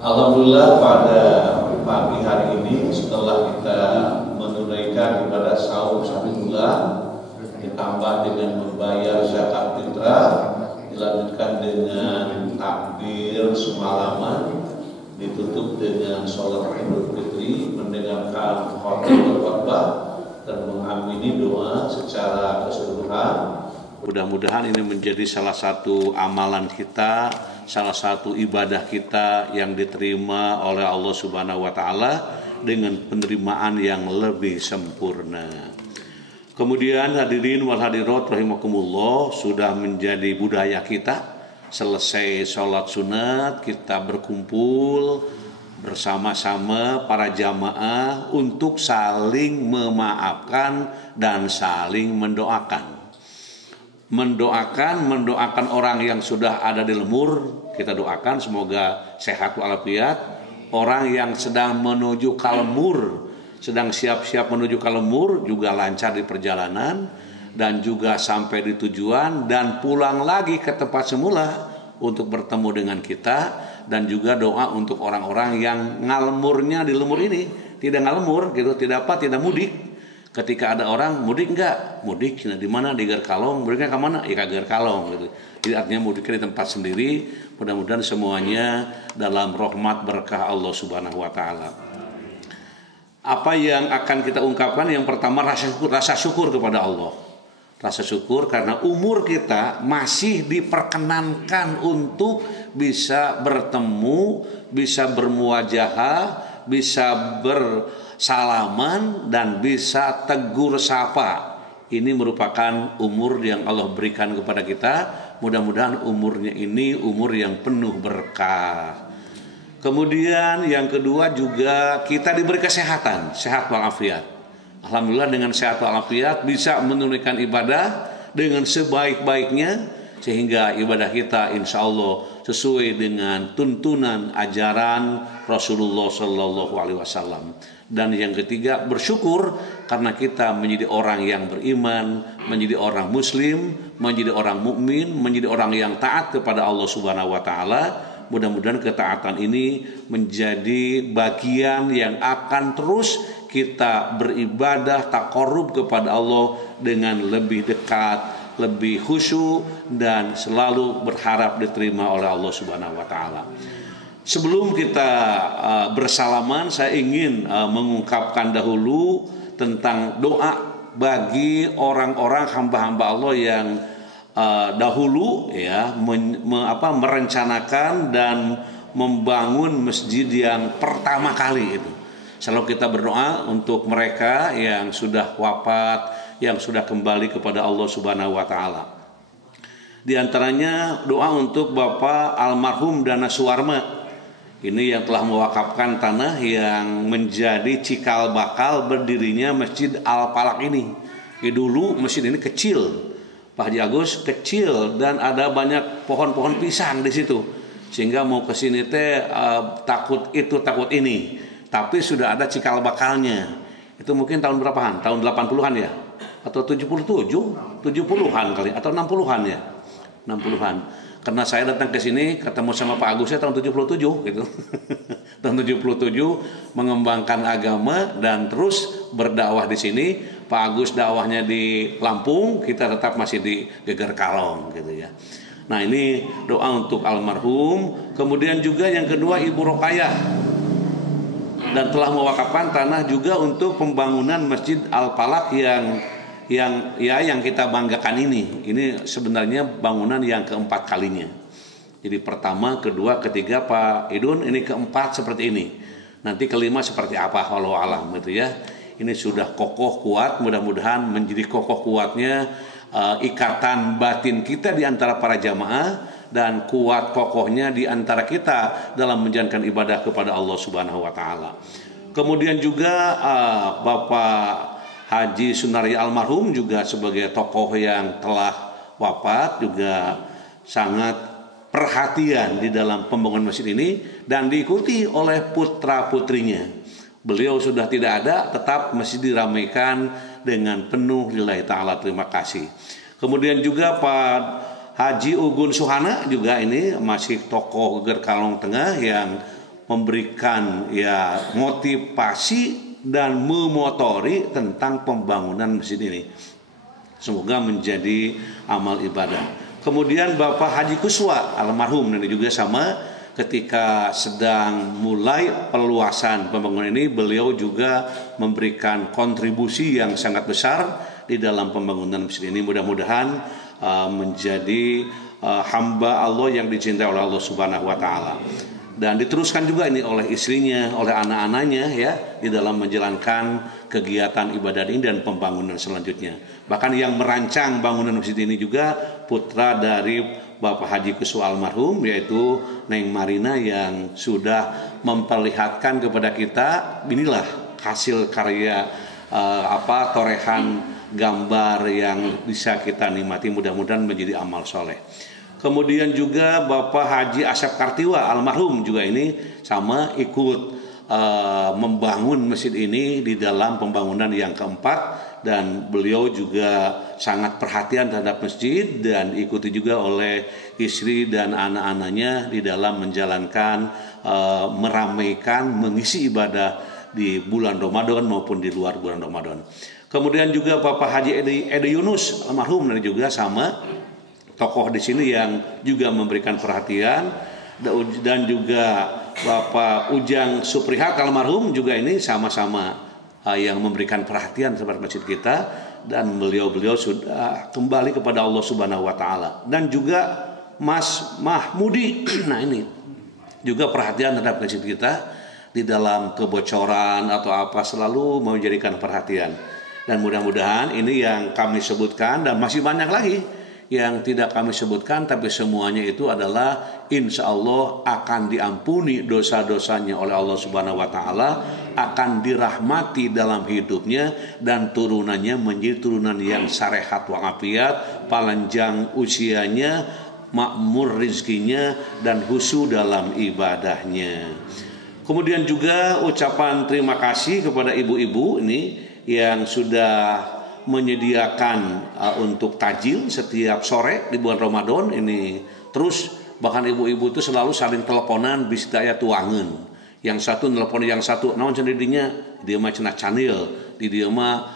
Alhamdulillah pada pagi hari ini setelah kita menunaikan ibadah saum 1 bulan ditambah dengan membayar zakat fitrah, dilanjutkan dengan takbir semalaman, ditutup dengan sholat Idul Fitri, mendengarkan khotbah khotbah dan mengamini doa secara keseluruhan. Mudah-mudahan ini menjadi salah satu amalan kita, salah satu ibadah kita yang diterima oleh Allah Subhanahu wa taala dengan penerimaan yang lebih sempurna. Kemudian hadirin wal hadirat rahimakumullah, sudah menjadi budaya kita selesai sholat sunat kita berkumpul bersama-sama para jamaah untuk saling memaafkan dan saling mendoakan orang yang sudah ada di lemur, kita doakan semoga sehat walafiat. Orang yang sedang menuju ke lemur, sedang siap-siap menuju ke lemur juga lancar di perjalanan dan juga sampai di tujuan dan pulang lagi ke tempat semula untuk bertemu dengan kita. Dan juga doa untuk orang-orang yang ngalemurnya di lemur ini, tidak ngalemur gitu, tidak mudik. Ketika ada orang mudik enggak? Mudik di mana? Di Gerkalong. Mudiknya ke mana? Ya ke Gerkalong gitu. Jadi artinya mudiknya di tempat sendiri. Mudah-mudahan semuanya dalam rahmat berkah Allah Subhanahu wa taala. Apa yang akan kita ungkapkan? Yang pertama rasa syukur kepada Allah. Rasa syukur karena umur kita masih diperkenankan untuk bisa bertemu, bisa bermuwajahah, bisa bersalaman dan bisa tegur sapa. Ini merupakan umur yang Allah berikan kepada kita. Mudah-mudahan umurnya ini umur yang penuh berkah. Kemudian yang kedua juga kita diberi kesehatan, sehat walafiat. Alhamdulillah dengan sehat walafiat bisa menunaikan ibadah dengan sebaik-baiknya sehingga ibadah kita insya Allah sesuai dengan tuntunan ajaran Rasulullah Sallallahu Alaihi Wasallam. Dan yang ketiga bersyukur karena kita menjadi orang yang beriman, menjadi orang muslim, menjadi orang mukmin, menjadi orang yang taat kepada Allah Subhanahu Wa Taala. Mudah-mudahan ketaatan ini menjadi bagian yang akan terus kita beribadah taqarrub kepada Allah dengan lebih dekat, lebih khusyuk dan selalu berharap diterima oleh Allah Subhanahu wa taala. Sebelum kita bersalaman, saya ingin mengungkapkan dahulu tentang doa bagi orang-orang hamba-hamba Allah yang dahulu ya merencanakan dan membangun masjid yang pertama kali itu. Selalu kita berdoa untuk mereka yang sudah wafat, yang sudah kembali kepada Allah Subhanahu wa taala. Di antaranya doa untuk Bapak almarhum Dana Suwarma. Ini yang telah mewakafkan tanah yang menjadi cikal bakal berdirinya Masjid Al-Falaq ini. Dulu masjid ini kecil. Pak Haji Agus kecil dan ada banyak pohon-pohon pisang di situ. Sehingga mau ke sini takut itu takut ini. Tapi sudah ada cikal bakalnya. Itu mungkin tahun berapaan? Tahun 80-an ya? Atau 77? 70-an kali atau 60-an ya? 60-an. Karena saya datang ke sini ketemu sama Pak Agus tahun 77 gitu. Tahun 77 mengembangkan agama dan terus berdakwah di sini. Pak Agus dakwahnya di Lampung, kita tetap masih di Geger Kalong gitu ya. Nah, ini doa untuk almarhum. Kemudian juga yang kedua Ibu Rokayah dan telah mewakafkan tanah juga untuk pembangunan Masjid Al-Falaq yang kita banggakan ini. Ini sebenarnya bangunan yang keempat kalinya. Jadi pertama, kedua, ketiga Pak Idun, ini keempat seperti ini. Nanti kelima seperti apa wallahu alam gitu ya. Ini sudah kokoh kuat, mudah-mudahan menjadi kokoh kuatnya ikatan batin kita di antara para jamaah dan kuat kokohnya di antara kita dalam menjalankan ibadah kepada Allah Subhanahu wa taala. Kemudian juga Bapak Haji Sunardi almarhum juga sebagai tokoh yang telah wafat juga sangat perhatian di dalam pembangunan masjid ini dan diikuti oleh putra-putrinya. Beliau sudah tidak ada, tetap masjid diramaikan dengan penuh lillahi ta'ala, terima kasih. Kemudian juga Pak Haji Ugun Suhana juga ini masih tokoh Geger Kalong Tengah yang memberikan ya motivasi dan memotori tentang pembangunan masjid ini. Semoga menjadi amal ibadah. Kemudian Bapak Haji Kuswa almarhum ini juga sama, ketika sedang mulai perluasan pembangunan ini, beliau juga memberikan kontribusi yang sangat besar di dalam pembangunan masjid ini. Mudah-mudahan menjadi hamba Allah yang dicintai oleh Allah Subhanahu wa taala. Dan diteruskan juga ini oleh istrinya, oleh anak-anaknya ya di dalam menjalankan kegiatan ibadah ini dan pembangunan selanjutnya. Bahkan yang merancang bangunan masjid ini juga putra dari Bapak Haji Kuswa almarhum, yaitu Neng Marina, yang sudah memperlihatkan kepada kita inilah hasil karya torehan gambar yang bisa kita nikmati, mudah-mudahan menjadi amal soleh. Kemudian juga Bapak Haji Asep Kartiwa almarhum juga ini sama ikut membangun masjid ini di dalam pembangunan yang keempat, dan beliau juga sangat perhatian terhadap masjid dan ikuti juga oleh istri dan anak-anaknya di dalam menjalankan meramaikan, mengisi ibadah di bulan Ramadan maupun di luar bulan Ramadan. Kemudian juga Bapak Haji Edi Yunus almarhum dan juga sama tokoh di sini yang juga memberikan perhatian, dan juga Bapak Ujang Suprihat almarhum juga ini sama-sama yang memberikan perhatian terhadap masjid kita, dan beliau sudah kembali kepada Allah Subhanahu wa taala. Dan juga Mas Mahmudi nah ini juga perhatian terhadap masjid kita di dalam kebocoran atau apa, selalu menjadikan perhatian. Dan mudah-mudahan ini yang kami sebutkan, dan masih banyak lagi yang tidak kami sebutkan, tapi semuanya itu adalah insya Allah akan diampuni dosa-dosanya oleh Allah Subhanahu wa taala, akan dirahmati dalam hidupnya, dan turunannya menjadi turunan yang sarehat walafiat, panjang usianya, makmur rizkinya, dan khusyuk dalam ibadahnya. Kemudian juga ucapan terima kasih kepada ibu-ibu ini yang sudah menyediakan untuk tajil setiap sore di bulan Ramadan ini. Terus bahkan ibu-ibu itu selalu saling teleponan bisa daya tuangan. Yang satu nelpon yang satu, naon cendidinya dia mah cenah canil, di dia mah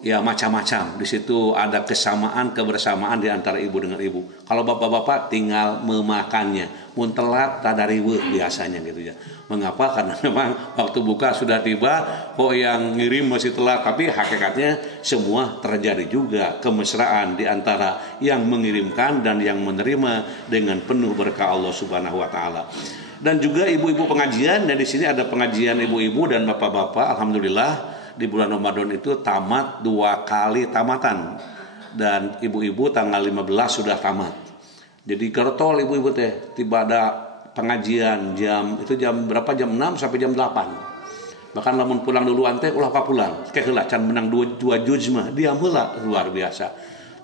ya macam-macam. Di situ ada kesamaan, kebersamaan di antara ibu dengan ibu. Kalau bapak-bapak tinggal memakannya, mun telat tadariweuh biasanya gitu ya. Mengapa? Karena memang waktu buka sudah tiba, kok yang ngirim masih telat. Tapi hakikatnya semua terjadi juga kemesraan di antara yang mengirimkan dan yang menerima dengan penuh berkah Allah Subhanahu wa taala. Dan juga ibu-ibu pengajian, dan di sini ada pengajian ibu-ibu dan bapak-bapak, alhamdulillah di bulan Ramadan itu tamat 2 kali tamatan, dan ibu-ibu tanggal 15 sudah tamat. Jadi gertol ibu-ibu teh tiba ada pengajian jam berapa, jam 6 sampai jam 8. Bahkan lamun pulang duluan teh ulah pulang kayak heula can menang 2 juz mah diam heula, luar biasa.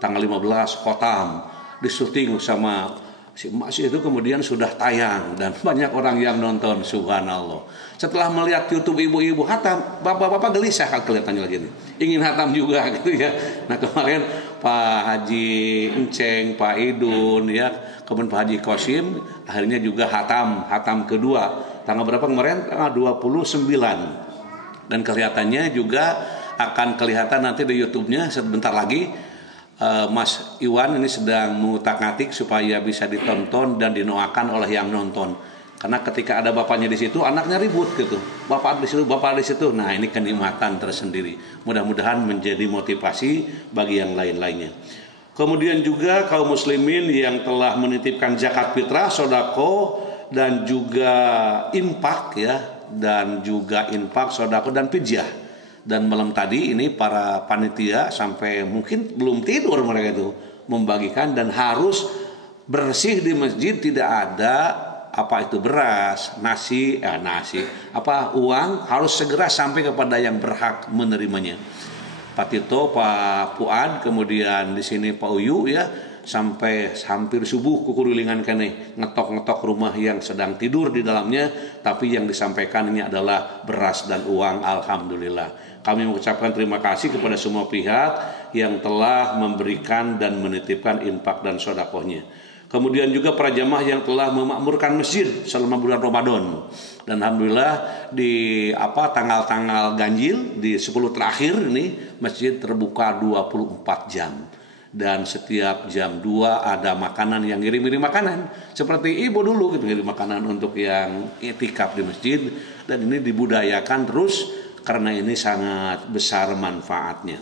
Tanggal 15 khotam di syuting sama si emak itu, kemudian sudah tayang dan banyak orang yang nonton, subhanallah. Setelah melihat YouTube ibu-ibu hatam, bapak-bapak gelisah kan kelihatannya lagi nih. Ingin hatam juga gitu ya. Nah kemarin Pak Haji Enceng, Pak Idun ya, kemudian Pak Haji Kosim akhirnya juga hatam kedua. Tanggal berapa kemarin? Tanggal 29. Dan kelihatannya juga akan kelihatan nanti di YouTube-nya sebentar lagi. Mas Iwan ini sedang mengutak-atik supaya bisa ditonton dan dinoakan oleh yang nonton. Karena ketika ada bapaknya di situ, anaknya ribut gitu. Bapak di situ, bapak di situ. Nah, ini kenikmatan tersendiri. Mudah-mudahan menjadi motivasi bagi yang lain-lainnya. Kemudian juga kaum muslimin yang telah menitipkan zakat fitrah, sodako, dan juga infak ya, dan juga infak, sodako, dan fidyah. Dan malam tadi ini para panitia sampai mungkin belum tidur mereka itu membagikan, dan harus bersih di masjid, tidak ada beras, nasi, uang, harus segera sampai kepada yang berhak menerimanya. Pak Tito, Pak Fuad, kemudian di sini Pak Uyu ya, sampai hampir subuh kukurulingan keneh ngetok-ngetok rumah yang sedang tidur di dalamnya, tapi yang disampaikan ini adalah beras dan uang. Alhamdulillah. Kami mengucapkan terima kasih kepada semua pihak yang telah memberikan dan menitipkan infak dan sedekahnya. Kemudian juga para jamaah yang telah memakmurkan masjid selama bulan Ramadan. Dan alhamdulillah di tanggal-tanggal ganjil di 10 terakhir ini masjid terbuka 24 jam. Dan setiap jam 2 ada makanan yang ngirim-ngirim makanan. Seperti ibu dulu gitu, ngirim makanan untuk yang iktikaf di masjid. Dan ini dibudayakan terus karena ini sangat besar manfaatnya.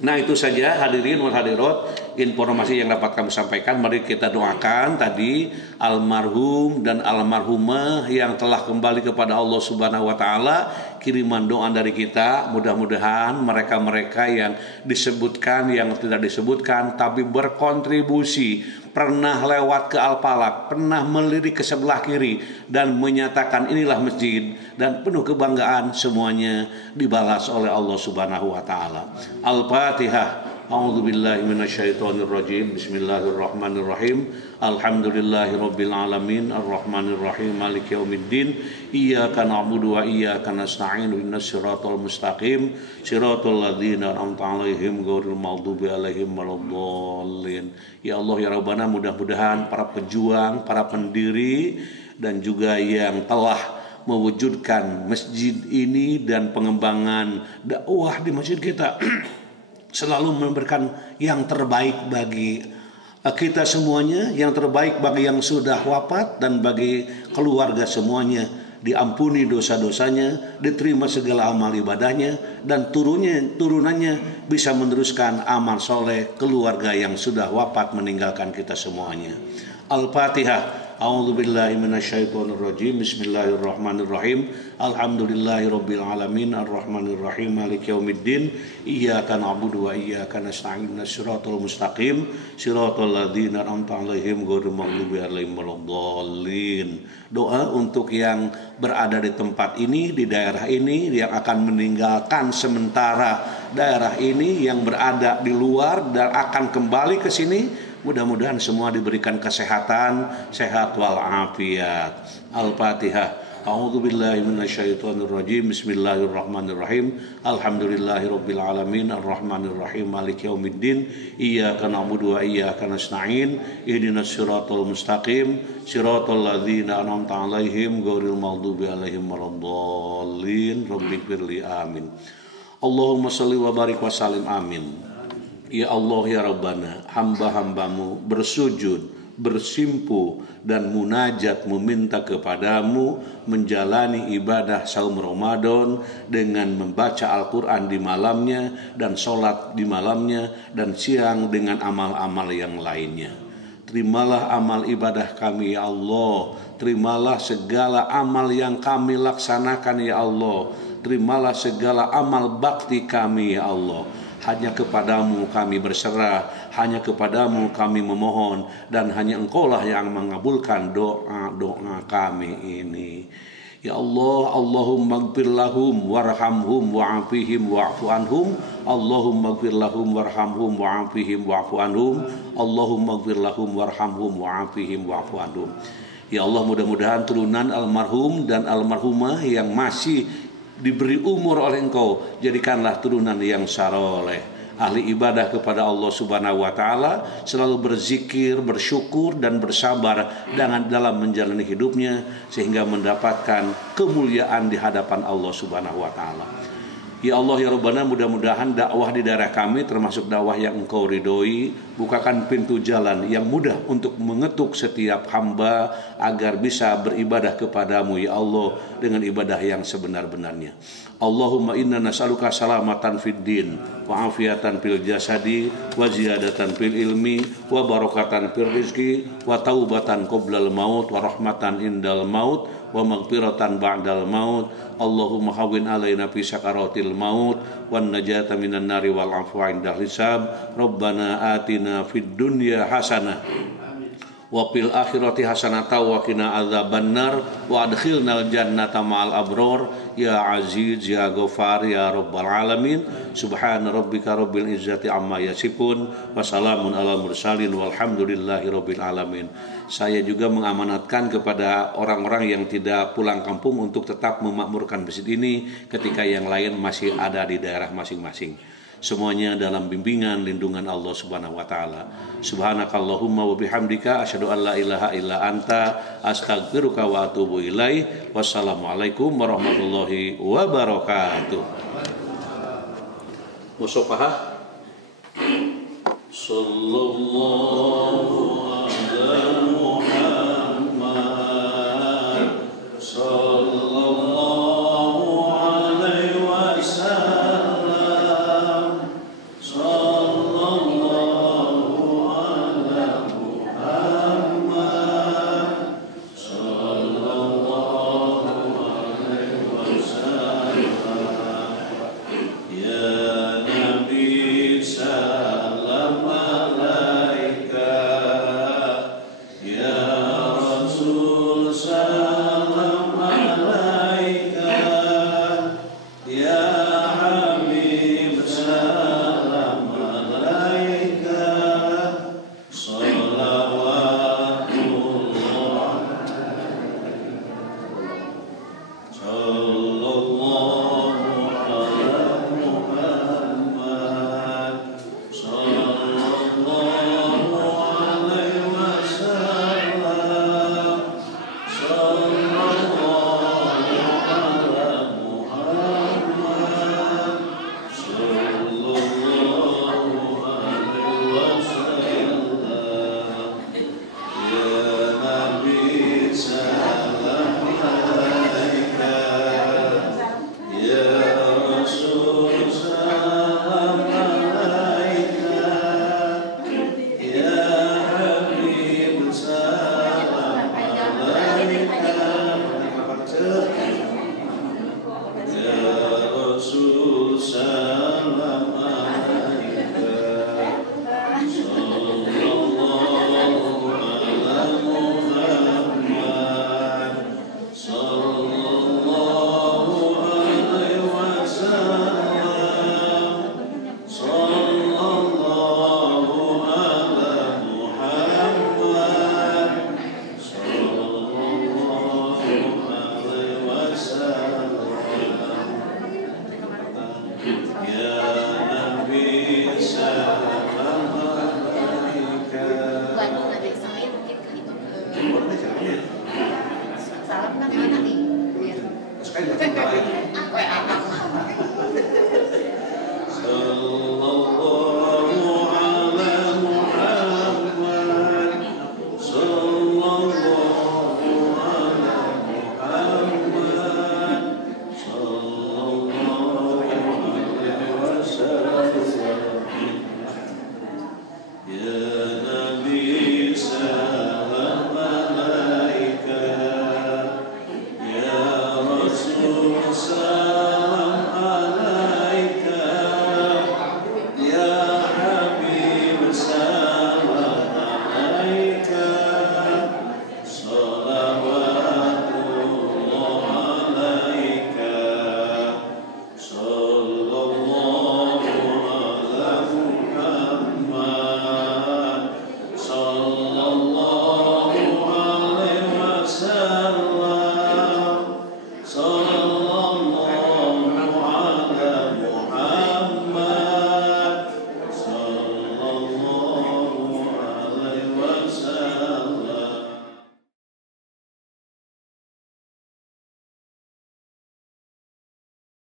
Nah itu saja hadirin wal hadirat informasi yang dapat kami sampaikan. Mari kita doakan tadi almarhum dan almarhumah yang telah kembali kepada Allah Subhanahu wa taala. Kiriman doa dari kita, mudah-mudahan mereka-mereka yang disebutkan, yang tidak disebutkan tapi berkontribusi, pernah lewat ke Al-Falak, pernah melirik ke sebelah kiri dan menyatakan inilah masjid, dan penuh kebanggaan, semuanya dibalas oleh Allah Subhanahu wa taala. Al-Fatihah. A'udzubillahi minasyaitonirrajim. Bismillahirrahmanirrahim. Alhamdulillahirabbil alamin arrahmanirrahim maliki yaumiddin. Iyyaka na'budu wa iyyaka nasta'in ihdinas siratal mustaqim siratal ladzina an'amta 'alaihim ghairil maghdubi 'alaihim waladdallin. Ya Allah ya Rabbana, mudah-mudahan para pejuang, para pendiri dan juga yang telah mewujudkan masjid ini dan pengembangan dakwah di masjid kita selalu memberikan yang terbaik bagi kita semuanya, yang terbaik bagi yang sudah wafat dan bagi keluarga semuanya. Diampuni dosa-dosanya, diterima segala amal ibadahnya, dan turunannya bisa meneruskan amal soleh keluarga yang sudah wafat meninggalkan kita semuanya. Al-Fatihah. A'udzubillahi minasyaitonirrajim. Bismillahirrahmanirrahim. Alhamdulillahirabbil alamin arrahmanirrahim maliki yaumiddin. Iyyaka na'budu wa iyyaka nasta'in shiratal mustaqim shiratal ladzina an'amta 'alaihim ghairil maghdubi 'alaihim waladdallin. Doa untuk yang berada di tempat ini, di daerah ini, yang akan meninggalkan sementara daerah ini, yang berada di luar dan akan kembali ke sini. Mudah-mudahan semua diberikan kesehatan, sehat walafiat. Al-Fatihah. A'udzubillahi minasyaitonirrajim. Bismillahirrahmanirrahim. Alhamdulillahirabbil alamin arrahmanirrahim maliki yaumiddin. Iyyaka na'budu wa iyyaka nasta'in ihdinas siratal mustaqim siratal ladzina an'amta 'alaihim ghairil maghdubi 'alaihim waladdallin. Rabbighfirli amin. Allahumma shalli wa barik wa sallim amin. Ya Allah ya Rabbana, hamba-hambamu bersujud, bersimpu dan munajat meminta kepadamu menjalani ibadah saum Ramadan dengan membaca Al-Quran di malamnya dan sholat di malamnya dan siang dengan amal-amal yang lainnya. Terimalah amal ibadah kami ya Allah. Terimalah segala amal yang kami laksanakan ya Allah. Terimalah segala amal bakti kami ya Allah. Hanya kepadamu kami berserah, hanya kepadamu kami memohon, dan hanya Engkaulah yang mengabulkan doa-doa kami ini. Ya Allah, Allahumma gfir lahum warhamhum wa'afihim wa'fu anhum. Allahumma gfir lahum warhamhum wa'afihim wa'fu anhum. Allahumma gfir lahum warhamhum wa'afihim wa'fu anhum. Ya Allah, mudah-mudahan turunan almarhum dan almarhumah yang masih diberi umur oleh Engkau, jadikanlah turunan yang saleh, ahli ibadah kepada Allah Subhanahu wa taala, selalu berzikir, bersyukur dan bersabar dalam menjalani hidupnya sehingga mendapatkan kemuliaan di hadapan Allah Subhanahu wa taala. Ya Allah ya Rabbana, mudah-mudahan dakwah di daerah kami termasuk dakwah yang Engkau ridhoi. Bukakan pintu jalan yang mudah untuk mengetuk setiap hamba agar bisa beribadah kepadamu ya Allah dengan ibadah yang sebenar-benarnya. Allahumma inna nas'aluka salamatan fid din wa afiatan fil jasadi wa ziyadatan fil ilmi wa barakatan fil rizki wa taubatan qoblal maut wa rahmatan indal maut wa maghfiratan ba'dal maut. Allahumma hawwin alaina fi sakaratil maut wan najata minan nari wal afwa inda hisab. Rabbana atina fid dunya hasanah wa fil akhirati hasanatan wa qina adzabannar wa adkhilnal jannata ma'al abror ya aziz ya ghafar ya rabbal alamin subhana rabbika rabbil izzati amma yasifun wa salamun alal mursalin walhamdulillahi rabbil alamin. Saya juga mengamanatkan kepada orang-orang yang tidak pulang kampung untuk tetap memakmurkan masjid ini ketika yang lain masih ada di daerah masing-masing. Semuanya dalam bimbingan lindungan Allah Subhanahu wa taala. Subhanakallahumma wa bihamdika asyhadu an la ilaha illa anta astaghfiruka wa atubu ilaik. Wassalamualaikum warahmatullahi wabarakatuh. Musafahah sallallahu ala Muhammad sallallahu alaihi wasallam sallallahu ala Muhammad sallallahu alaihi wasallam ya Nabi salam alaika ya Rasul salam alaika ya Habib salam alaika salawatullah sallallahu ala Muhammad sallallahu alaihi wasallam sallallahu ala Muhammad sallallahu alaihi wasallam ya Nabi salam alaika ya Rasul salam alaika ya Habib salam alaika ya Rasul salam alaika sallallahu ala Muhammad sallallahu alaihi wasallam sallallahu ala Muhammad sallallahu alaihi wasallam ya Nabi salam alaika. Buat adik saya mungkin ke itu salam kan mana nih? Sekali datang Aku ya